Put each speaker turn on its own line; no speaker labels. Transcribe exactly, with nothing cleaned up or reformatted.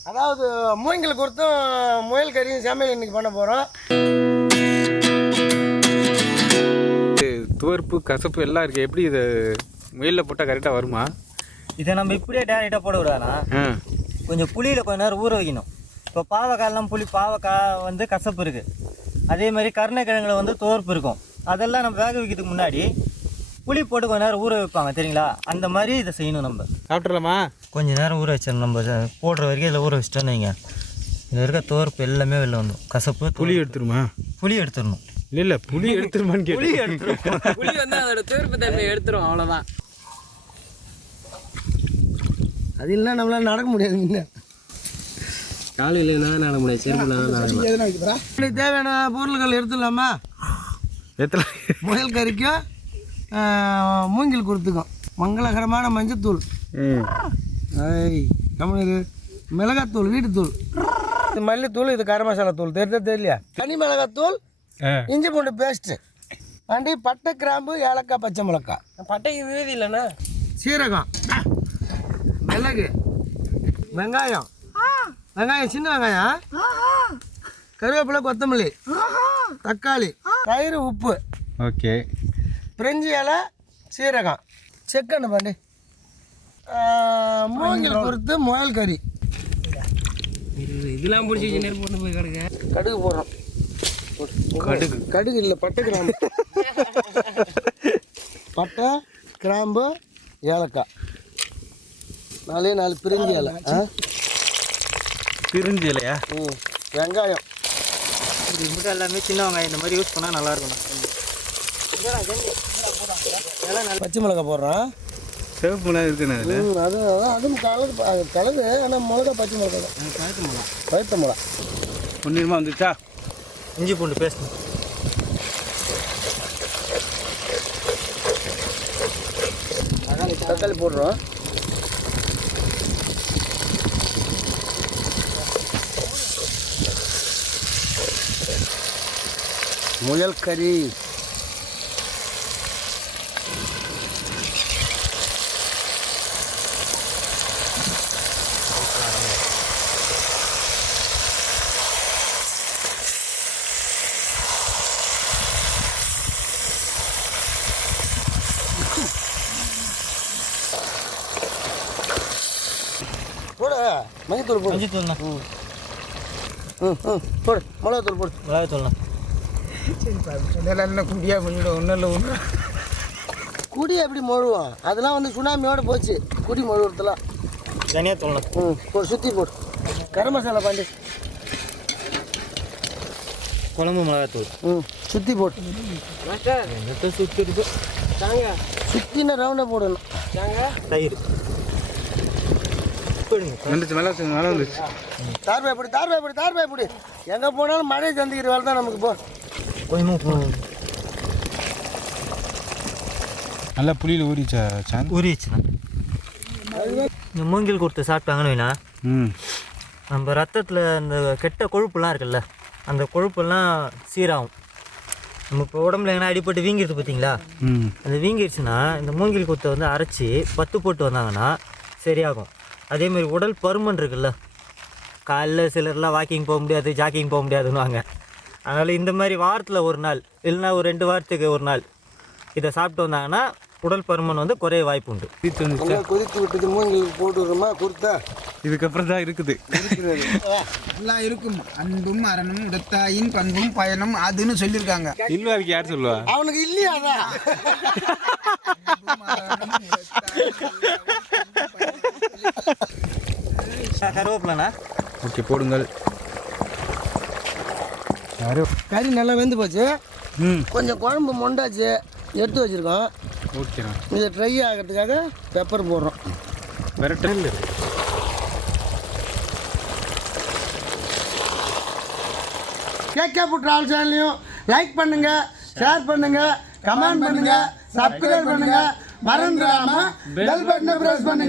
அதாவது மூங்கில் கொடுத்தும் முயல் கறியும் சமையல் இன்னைக்கு பண்ண போகிறோம்.
துவர்ப்பு கசப்பு எல்லாம் இருக்குது. எப்படி இது முயலில் போட்டால் கரெக்டாக வருமா?
இதை நம்ம இப்படியே டேரெக்டாக போட விடானா, கொஞ்சம் புளியில் கொஞ்சம் நேரம் ஊற வைக்கணும். இப்போ பாவக்காயெல்லாம் புளி, பாவக்காய் வந்து கசப்பு இருக்குது. அதே மாதிரி கருணைக்கிழங்குல வந்து துவர்ப்பு இருக்கும். அதெல்லாம் நம்ம வேக வைக்கிறதுக்கு முன்னாடி புளி போட்டு கொஞ்சம் நேரம் ஊற வைப்பாங்க தெரியுங்களா? அந்த மாதிரி இதை செய்யணும். நம்ம
சாப்பிட்றலாமா?
கொஞ்சம் நேரம் ஊற வச்சிடணும். நம்ம போடுற வரைக்கும் இதில் ஊற வச்சிட்டோன்னு வைங்க, இதில் இருக்க துவர்ப்பு எல்லாமே வெளில வந்துடும். கசப்பு
புளி எடுத்துருமா?
புளி எடுத்துடணும்.
இல்லை இல்லை புளி எடுத்துருமான்னு கேட்டு
புளி எடுத்துரும்.
புளி வந்து அதோட துவர்ப்பு தன்மை எடுத்துரும், அவ்வளோதான்.
அது இல்லை நம்மளால நடக்க முடியாது. முன்ன
காலையில் என்ன நட முடியாது, செருப்பு
தேவையான பொருள்கள் எடுத்துடலாமா?
எத்தனை
முயல் கறிக்கும் மூங்கில் கொடுத்துக்கும் மங்களகரமான மஞ்சத்தூள், ஐய் தமிழ் மிளகாத்தூள், வீட்டுத்தூள், இது மல்லித்தூள், இது கரம் மசாலா தூள், தெரிஞ்சா தெரியலையா? தனி மிளகாத்தூள், இஞ்சி பூண்டு பேஸ்ட்டு, வண்டி பட்டை, கிராம்பு, ஏலக்காய், பச்சை மிளகாய்,
பட்டைக்கு வீதி இல்லைண்ணா,
சீரகம், மிளகு, வெங்காயம், வெங்காயம் சின்ன வெங்காயம், கருவேப்பிலை, கொத்தமல்லி, தக்காளி, தயிர், உப்பு,
ஓகே,
பிரெஞ்சி இலை, சீரகம், செக்கெண்ணெய் பண்ணி மூங்கில் பொறுத்து முயல் கறி.
இதெல்லாம் பிடிச்சி நெருப்பு போட்டு போய் கடுகு
கடுகு போடுறோம்.
கடுகு
கடுகு இல்லை, பட்டை, கிராம்பு, பட்டை, கிராம்பு, ஏலக்காய், நாலே நாலு பிரிஞ்சி இலை,
பிரிஞ்சு இல்லையா?
ம், வெங்காயம்,
இது மட்டும் எல்லாமே சின்ன வெங்காயம் இந்த மாதிரி யூஸ் பண்ணால் நல்லாயிருக்கும்.
பச்சை மிளகாய் போடுறோம்.
சிவப்பு மிளகா இருக்குண்ணா அதில்?
ம், அது அதுவும் கலது கலது ஆனால் மிளகா பச்சை மிளகா தான்.
பழுத்த மிளகா
பழுத்த மிளகா
ஒன்றுமா வந்துச்சா?
இஞ்சி பூண்டு பேஸ்ட்,
தக்காளி போடுறோம். முயல் கறி, போடு மஞ்சத்தூள் போடு.
மஞ்சத்தூள்ண்ணா.
ம் ம் ம் போடு, மிளகாத்தூள் போடு.
மிளகாத்தூள்ண்ணா.
இதெல்லாம் குடியாக பண்ணிவிடும், ஒன்றும் இல்லை ஒன்று.
குடி எப்படி மொழுவோம்? அதெல்லாம் வந்து சுனாமியோடு போச்சு குடி மொழுவுறதுலாம்.
தனியாத்தூள்ண்ணா.
ம் போடு, சுற்றி போடு. கரம் மசாலா பாண்டி,
குழம்பு மிளகாத்தூள்,
ம் சுற்றி போடு.
என்னத்தை சுற்றி இருக்கு
தாங்க
சுற்றின ரவுண்டாக போடணும்.
தாங்க
தயிர்
வந்துச்சு, நல்லா நல்லா வந்துச்சு.
தார் பயப்படி, தார் பயப்படி, தார் பயப்படி. எங்கே போனாலும் மழை சந்திக்கிற வேலை தான் நமக்கு. போ
கொஞ்சமாக போ.
நல்லா புளியில் ஊறிச்சா சான்?
ஊறிச்சுண்ணா. இந்த மூங்கில் கொடுத்து சாப்பிட்டாங்கன்னு வேணா,
ம்,
நம்ம ரத்தத்தில் அந்த கெட்ட கொழுப்புலாம் இருக்குல்ல, அந்த கொழுப்பெல்லாம் சீராகும். நம்ம இப்போ உடம்புல எங்கன்னா அடிப்பட்டு வீங்கிடுது பார்த்தீங்களா?
ம்,
அந்த வீங்கிடுச்சுன்னா இந்த மூங்கில் குத்தை வந்து அரைச்சி பத்து போட்டு வந்தாங்கன்னா சரியாகும். அதேமாதிரி உடல் பருமன் இருக்குல்ல, காலைல சிலர்லாம் வாக்கிங் போக முடியாது, ஜாக்கிங் போக முடியாதுன்னுவாங்க. அதனால் இந்த மாதிரி வாரத்தில் ஒரு நாள் இல்லைன்னா ஒரு ரெண்டு வாரத்துக்கு ஒரு நாள் இதை சாப்பிட்டு வந்தாங்கன்னா உடல் பருமன் வந்து குறைய வாய்ப்பு உண்டு.
பீத்து வந்துச்சா?
கொதித்து விட்டது மூங்கில் போட்டு விடுறோமா கொடுத்தா
இதுக்கப்புறம் தான் இருக்குது.
எல்லாம் இருக்கும். அன்பும் அரணும் இடத்தாயின் பண்பும் பயனும் அதுன்னு சொல்லியிருக்காங்க.
இன்னும் அதுக்கு யார் சொல்லுவா?
அவனுக்கு இல்லையா? அதான்
கருவேப்பிலண்ணா.
ஓகே போடுங்கள். யாரோ
கறி நல்லா வெந்து போச்சு.
ம்,
கொஞ்சம் குழம்பு மொண்டாச்சு எடுத்து வச்சுருக்கோம்.
ஓகேண்ணா.
இதை ட்ரை ஆகிறதுக்காக பெப்பர் போடுறோம்.
விரட்டல்
கேகே ஃபுட் ட்ராவல் சேனலையும் லைக் பண்ணுங்க, ஷேர் பண்ணுங்க, கமெண்ட் பண்ணுங்க, சப்ஸ்கிரைப் பண்ணுங்க, மறந்துடாம பெல் பட்டனை பிரஸ் பண்ணுங்க.